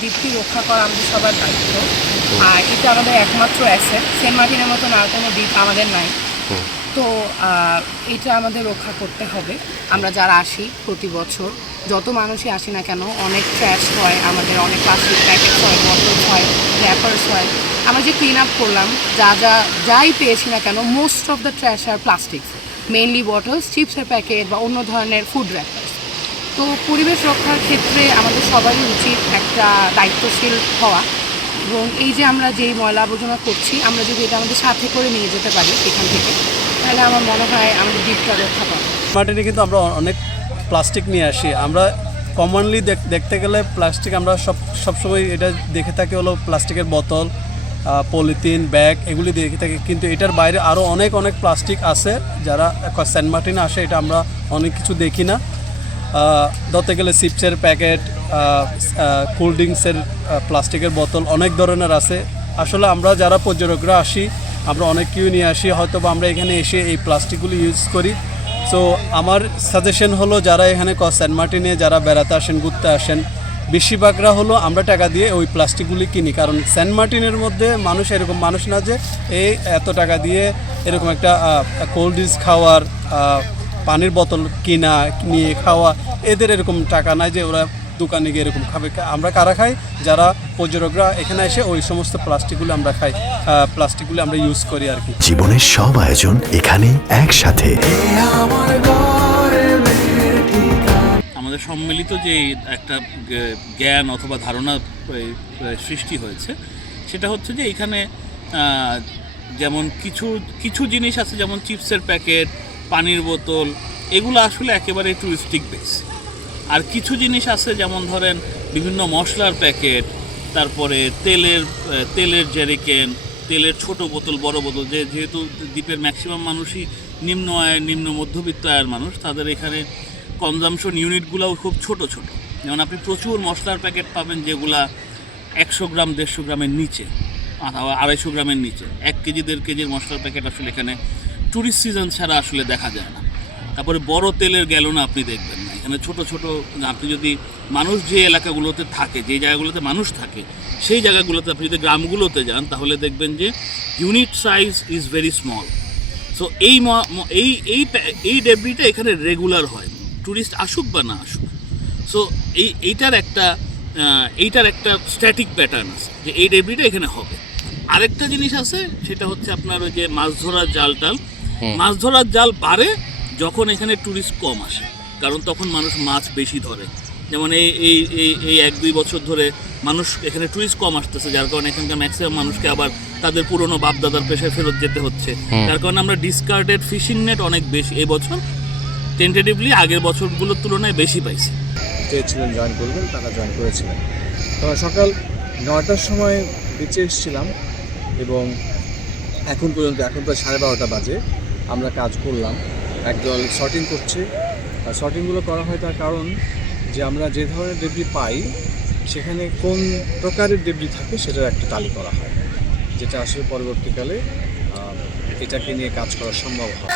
দ্বীপটি রক্ষা করা আমাদের সবার দায়িত্ব। আর এটা আমাদের একমাত্র অ্যাসেট। সেন্ট মার্টিনের মতন আর কোনো দ্বীপ আমাদের নাই। তো এটা আমাদের রক্ষা করতে হবে। আমরা যারা আসি প্রতি বছর, যত মানুষই আসি না কেন, অনেক ট্র্যাশ হয়, আমাদের অনেক প্লাস্টিক প্যাকেট হয়, বটল হয়, র্যাপার্স হয়। আমরা যে ক্লিন আপ করলাম, যাই পেয়েছি না কেন, মোস্ট অফ দ্য ট্র্যাশ আর প্লাস্টিক, মেইনলি বটলস, চিপসের প্যাকেট বা অন্য ধরনের ফুড র্যাপার্স। তো পরিবেশ রক্ষার ক্ষেত্রে আমাদের সবারই উচিত একটা দায়িত্বশীল হওয়া, এবং এই যে আমরা যেই ময়লা আবর্জনা করছি, আমরা যদি এটা আমাদের সাথে করে নিয়ে যেতে পারি এখান থেকে, তাহলে আমার মনে হয় আমাদের দ্বীপটা রক্ষা পাবো। মার্টিনে কিন্তু আমরা অনেক প্লাস্টিক নিয়ে আসি। আমরা কমনলি দেখতে গেলে প্লাস্টিক আমরা সবসময় এটা দেখে থাকি হলো প্লাস্টিকের বোতল, পলিথিন, ব্যাগ, এগুলি দেখে থাকি। কিন্তু এটার বাইরে আরও অনেক প্লাস্টিক আছে যারা সেন্ট মার্টিনে আসে, এটা আমরা অনেক কিছু দেখি না। ধরতে গেলে চিপসের প্যাকেট, কোল্ড ড্রিঙ্কসের প্লাস্টিকের বোতল, অনেক ধরনের আছে। আসলে আমরা যারা পর্যটকরা আসি, আমরা অনেক কিছু নিয়ে আসি, হয়তো বা আমরা এখানে এসে এই প্লাস্টিকগুলি ইউজ করি। সো আমার সাজেশন হলো, যারা এখানে সেন্ট মার্টিনে যারা বেড়াতে আসেন, ঘুরতে আসেন, বেশিরভাগরা হলো আমরা টাকা দিয়ে ওই প্লাস্টিকগুলি কিনি। কারণ সেন্ট মার্টিনের মধ্যে মানুষ এরকম মানুষ না যে এই এত টাকা দিয়ে এরকম একটা কোল্ড ড্রিঙ্কস খাওয়ার, পানির বোতল কিনা নিয়ে খাওয়া, এদের এরকম টাকা নাই যে ওরা দোকানে গিয়ে এরকম খাবে। আমরা কারা খাই? যারা পর্যটকরা এখানে এসে ওই সমস্ত প্লাস্টিকগুলো আমরা খাই, প্লাস্টিকগুলো আমরা ইউজ করি আর কি। জীবনের সব আয়োজন এখানে একসাথে। আমাদের সম্মিলিত যে একটা জ্ঞান অথবা ধারণা সৃষ্টি হয়েছে, সেটা হচ্ছে যে এখানে যেমন কিছু জিনিস আছে, যেমন চিপসের প্যাকেট, পানির বোতল, এগুলো আসলে একেবারে টুরিস্টিক বেস। আর কিছু জিনিস আছে, যেমন ধরেন বিভিন্ন মশলার প্যাকেট, তারপরে তেলের জেরিকেন, তেলের ছোট বোতল, বড় বোতল, যেহেতু দ্বীপের ম্যাক্সিমাম মানুষই নিম্ন আয়ের, নিম্ন মধ্যবিত্ত আয়ের মানুষ, তাদের এখানে কনজামশন ইউনিটগুলোও খুব ছোট। যেমন আপনি প্রচুর মশলার প্যাকেট পাবেন যেগুলা 100 গ্রাম 150 গ্রামের নিচে, 250 গ্রামের নিচে। 1 কেজি 1.5 কেজির মশলার প্যাকেট আসলে এখানে ট্যুরিস্ট সিজন ছাড়া আসলে দেখা যায় না। তারপরে বড় তেলের গ্যালন আপনি দেখবেন না এখানে। ছোট আপনি যদি মানুষ যে এলাকাগুলোতে থাকে, যে জায়গাগুলোতে মানুষ থাকে, সেই জায়গাগুলোতে আপনি যদি গ্রামগুলোতে যান, তাহলে দেখবেন যে unit size is very small. So এই ডেব্রিটা এখানে রেগুলার হয়, ট্যুরিস্ট আসুক বা না আসুক। সো এইটার একটা স্ট্যাটিক প্যাটার্ন আছে যে এই ডেব্রিটা এখানে হবে। আরেকটা জিনিস আছে, সেটা হচ্ছে আপনার ওই যে মাছ ধরার জাল বাড়ে যখন এখানে ট্যুরিস্ট কম আসে, কারণ তখন মানুষ মাছ বেশি ধরে। যেমন এই 1-2 বছর ধরে মানুষ এখানে ট্যুরিস্ট কম আসতেছে, যার কারণে এখানকার ম্যাক্সিমাম মানুষকে আবার তাদের পুরনো বাপদাদার পেশায় ফেরত যেতে হচ্ছে। যার কারণে আমরা ডিসকার্ডেড ফিশিং নেট অনেক বেশি এবছর টেন্টেটিভলি আগের বছরগুলোর তুলনায় বেশি পাইছি। চেয়েছিলেন জয়েন করবেন, তারা জয়েন করেছিলেন। তো সকাল 9টার সময় বিচে এসেছিলাম এবং এখন পর্যন্ত, এখন প্রায় 12:30 বাজে, আমরা কাজ করলাম। একদল শর্টিং করছে। আর শর্টিংগুলো করা হয় তার কারণ যে আমরা যে ধরনের ডেব্রি পাই, সেখানে কোন প্রকারের ডেব্রি থাকে সেটার একটা তালি করা হয়, যেটা আসলে পরবর্তীকালে এটাকে নিয়ে কাজ করা সম্ভব হয়।